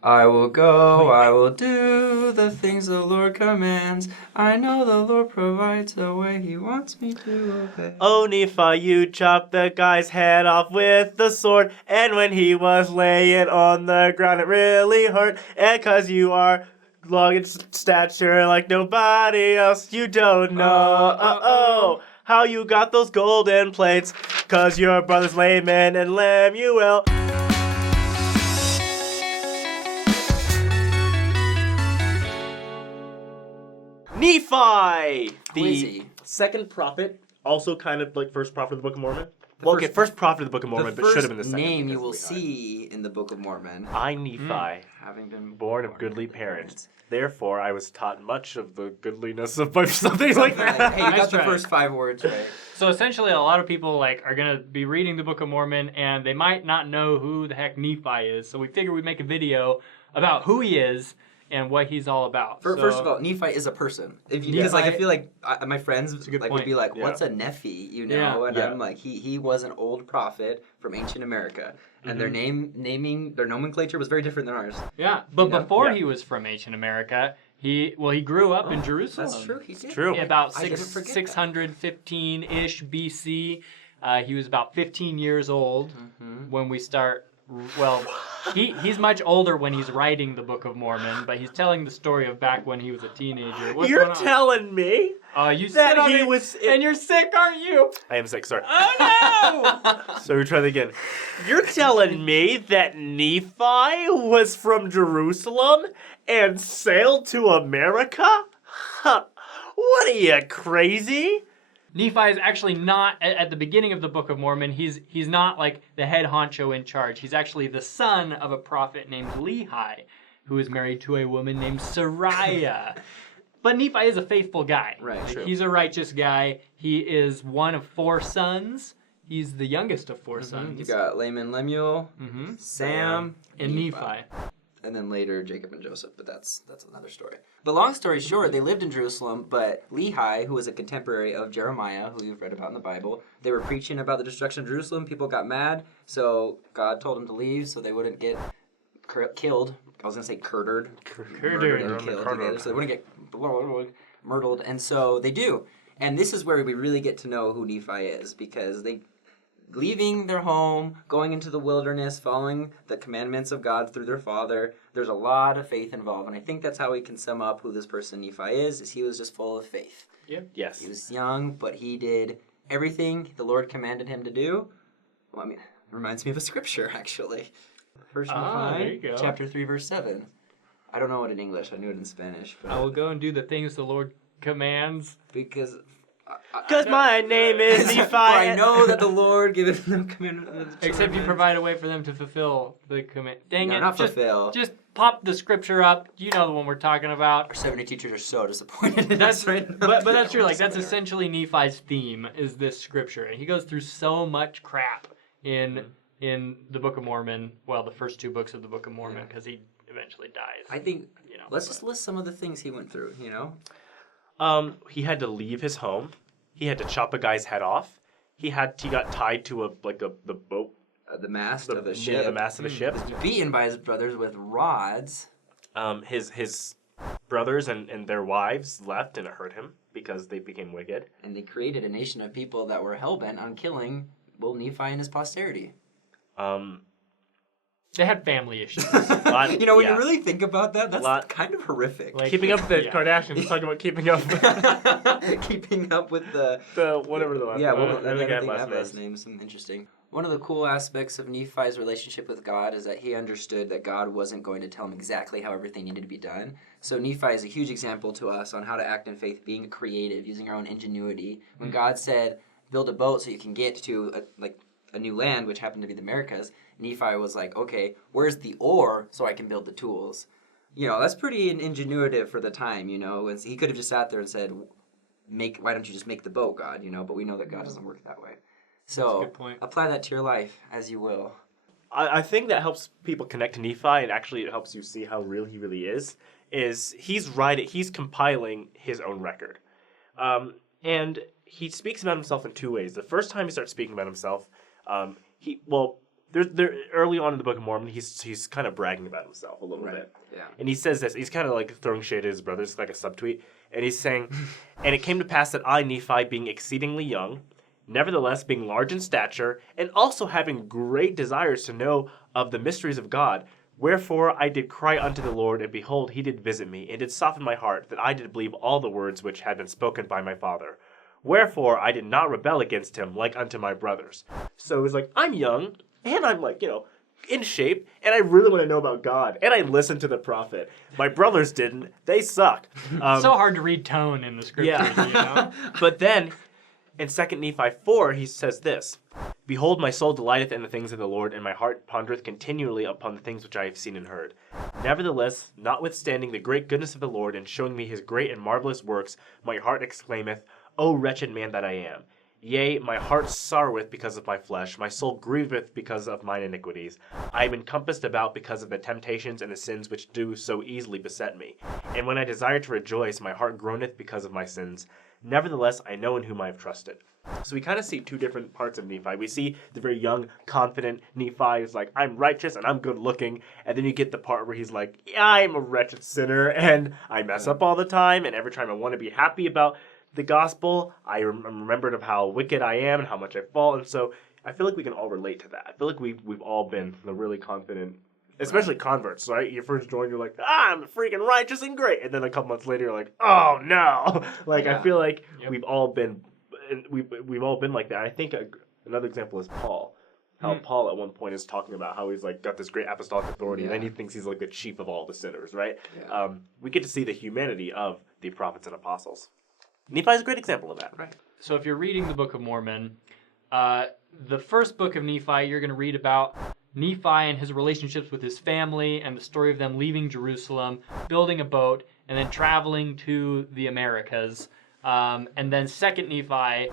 I will go, I will do the things the Lord commands. I know the Lord provides the way he wants me to obey. Oh, Nephi, you chopped the guy's head off with the sword, and when he was laying on the ground, it really hurt. And 'cause you are long in stature like nobody else, you don't know how you got those golden plates, 'cause your brothers Laman and Lemuel. Nephi, the Quizzy. second prophet, also kind of like first prophet of the Book of Mormon. First prophet of the Book of Mormon, but should have been the second. name you because will of Lehi. see in the Book of Mormon. I, Nephi, Having been born of goodly parents. Therefore, I was taught much of the goodliness of my something like that. Hey, you Nice got the try. first 5 words right. So essentially, a lot of people are gonna be reading the Book of Mormon, and they might not know who the heck Nephi is. So we figured we'd make a video about who he is and what he's all about. First of all, Nephi is a person. Because I feel like my friends a good would point. be like, Yeah. "What's a Nephi?" You know, Yeah. and Yeah. I'm like, he was an old prophet from ancient America, and their their nomenclature was very different than ours. yeah, but You know? before Yeah. he was from ancient America, he grew up in Jerusalem. That's true. He did. true. About I didn't forget that. 615-ish BC. He was about 15 years old when we start. Well, he's much older when he's writing the Book of Mormon, but he's telling the story of back when he was a teenager. What's You're going on? telling me You that sit on he it, was... and you're sick, aren't you? I am sick, sorry. Oh no! So we try that again. You're telling me that Nephi was from Jerusalem and sailed to America? Huh. What are you, crazy? Nephi is actually not at the beginning of the Book of Mormon. He's not like the head honcho in charge. He's actually the son of a prophet named Lehi, who is married to a woman named Sariah. But Nephi is a faithful guy. Right, Like, true. he's a righteous guy. He is one of 4 sons. He's the youngest of 4 sons. You got Laman, Lemuel, Sam, And Nephi. and then later Jacob and Joseph, but that's another story. But long story short, they lived in Jerusalem, but Lehi, who was a contemporary of Jeremiah, who you've read about in the Bible, they were preaching about the destruction of Jerusalem. People got mad, so God told them to leave so they wouldn't get killed. I was going to say murdered and killed together, so they wouldn't get murdered, and so they do. And this is where we really get to know who Nephi is, because they leaving their home, going into the wilderness, following the commandments of God through their father. There's a lot of faith involved, and I think that's how we can sum up who this person Nephi is he was just full of faith. Yes. He was young, but he did everything the Lord commanded him to do. Well, I mean, it reminds me of a scripture, actually. First there you Nephi, go. chapter 3, verse 7. I don't know it in English. I knew it in Spanish. But I will go and do the things the Lord commands. because my name is Nephi. for I know that the Lord giveth no commandment. Except you provide a way for them to fulfill the command. Dang No, it. not fulfill. Just pop the scripture up. You know the one we're talking about. Our 70 teachers are so disappointed in That's us right now. but that's true. Like that's essentially Nephi's theme is this scripture, and he goes through so much crap in the Book of Mormon. Well, the first 2 books of the Book of Mormon, because he eventually dies. I think let's but- just list some of the things he went through. He had to leave his home. He had to chop a guy's head off. He got tied to the boat. The mast of a ship. Yeah, the mast of a ship. Beaten by his brothers with rods. His brothers and their wives left, and it hurt him because they became wicked. And they created a nation of people that were hell-bent on killing Nephi and his posterity. They had family issues. When you really think about that, that's kind of horrific. Like- Keeping up with the Yeah. Kardashians, talking about keeping up Keeping up with the whatever the last yeah, name. well, I think I had they last have last names. names. Interesting. One of the cool aspects of Nephi's relationship with God is that he understood that God wasn't going to tell him exactly how everything needed to be done. So Nephi is a huge example to us on how to act in faith, being creative, using our own ingenuity. When God said, build a boat so you can get to a new land, which happened to be the Americas, Nephi was like, okay, where's the ore so I can build the tools? That's pretty ingenuitive for the time, And he could have just sat there and said, why don't you just make the boat, God, But we know that God doesn't work that way. So a good point. apply that to your life as you will. I think that helps people connect to Nephi, and actually it helps you see how real he really is he's compiling his own record. And he speaks about himself in 2 ways. The first time he starts speaking about himself, There early on in the Book of Mormon, he's kind of bragging about himself a little bit. Yeah. And he says this. He's kind of like throwing shade at his brothers, like a subtweet. And he's saying, "And it came to pass that I, Nephi, being exceedingly young, nevertheless being large in stature, and also having great desires to know of the mysteries of God, wherefore I did cry unto the Lord, and behold, he did visit me, and did soften my heart, that I did believe all the words which had been spoken by my father. Wherefore I did not rebel against him like unto my brothers." So it's like, I'm young, and I'm like, in shape, and I really want to know about God, and I listened to the prophet. My brothers didn't. They suck. So hard to read tone in the scriptures, Yeah. But then, in 2 Nephi 4, he says this, "Behold, my soul delighteth in the things of the Lord, and my heart pondereth continually upon the things which I have seen and heard. Nevertheless, notwithstanding the great goodness of the Lord, and showing me his great and marvelous works, my heart exclaimeth, O wretched man that I am! Yea, my heart sorroweth because of my flesh, my soul grieveth because of mine iniquities. I am encompassed about because of the temptations and the sins which do so easily beset me. And when I desire to rejoice, my heart groaneth because of my sins. Nevertheless, I know in whom I have trusted." So we kind of see two different parts of Nephi. We see the very young, confident Nephi is like, I'm righteous and I'm good looking. And then you get the part where he's like, yeah, I'm a wretched sinner and I mess up all the time. And every time I want to be happy about the gospel, I'm remembered of how wicked I am and how much I fall. And so I feel like we can all relate to that. I feel like we've all been the really confident, especially converts, right? You first join, you're like, I'm freaking righteous and great. And then a couple months later, you're like, oh no. I feel like we've all been like that. I think another example is Paul. How Paul at one point is talking about how he's like got this great apostolic authority, and then he thinks he's like the chief of all the sinners, right? Yeah. We get to see the humanity of the prophets and apostles. Nephi is a great example of that. Right. So if you're reading the Book of Mormon, the first book of Nephi, you're going to read about Nephi and his relationships with his family and the story of them leaving Jerusalem, building a boat, and then traveling to the Americas. And then second Nephi,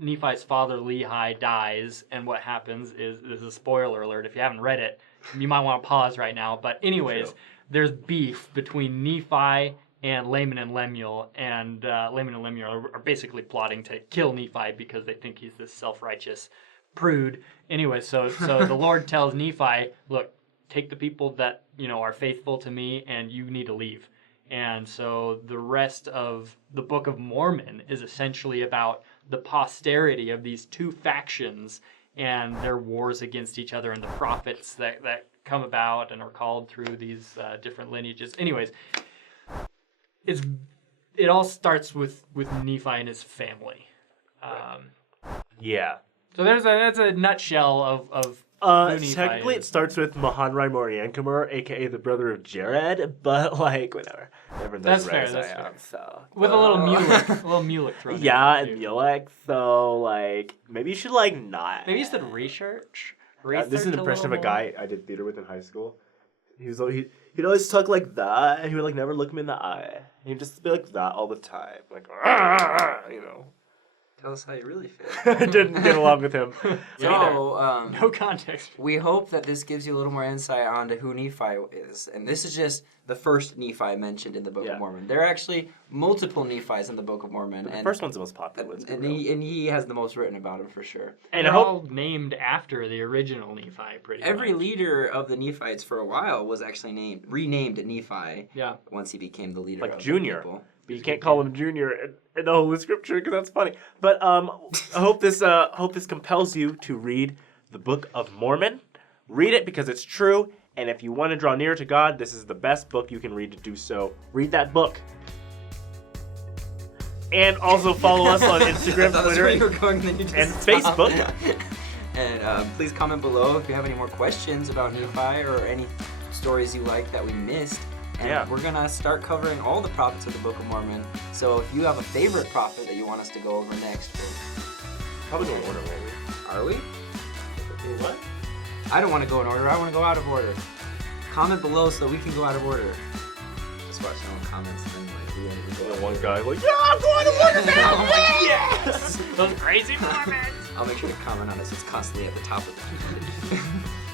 Nephi's father Lehi dies, and what happens is, there's a spoiler alert. If you haven't read it, you might want to pause right now. But anyways, there's beef between Nephi and Laman and Lemuel, and Laman and Lemuel are basically plotting to kill Nephi because they think he's this self-righteous prude. Anyway, so the Lord tells Nephi, look, take the people that are faithful to me, and you need to leave. And so the rest of the Book of Mormon is essentially about the posterity of these two factions and their wars against each other and the prophets that come about and are called through these different lineages. Anyways, it all starts with Nephi and his family. Yeah. So that's a nutshell of who Nephi Technically, is. It starts with Mahanrai Moriankumur, aka the brother of Jared, but whatever. Everyone That's knows fair, Rez that's I fair. am, so. With a little Mulek thrown in Yeah, there, and too. Mulek, so maybe you should not. Maybe you said research. This is an impression of a little guy I did theater with in high school. He'd always talk like that, and he would never look me in the eye. He'd just be like that all the time, Tell us how you really feel. I didn't get along with him. So, no context. we hope that this gives you a little more insight onto who Nephi is. And this is just the first Nephi mentioned in the Book of Mormon. There are actually multiple Nephis in the Book of Mormon. The And first one's the most popular. and he has the most written about him for sure. And they're all named after the original Nephi, pretty Every much. leader of the Nephites for a while was actually renamed Nephi. Yeah. Once he became the leader Like of Junior. the people. But you can't call him Junior in the Holy Scripture because that's funny. But I hope this compels you to read the Book of Mormon. Read it because it's true, and if you want to draw nearer to God, this is the best book you can read to do so. Read that book. And also follow us on Instagram, Twitter, and Facebook. And please comment below if you have any more questions about Nephi or any stories you like that we missed. And we're going to start covering all the prophets of the Book of Mormon. So if you have a favorite prophet that you want us to go over next, Probably go in order, maybe. are we? What? I don't want to go in order. I want to go out of order. Comment below so we can go out of order. Just watch no one comments and then we go. One guy yeah, I'm going to order now! I'm like, yes! Those crazy moments! I'll make sure to comment on it so it's constantly at the top of the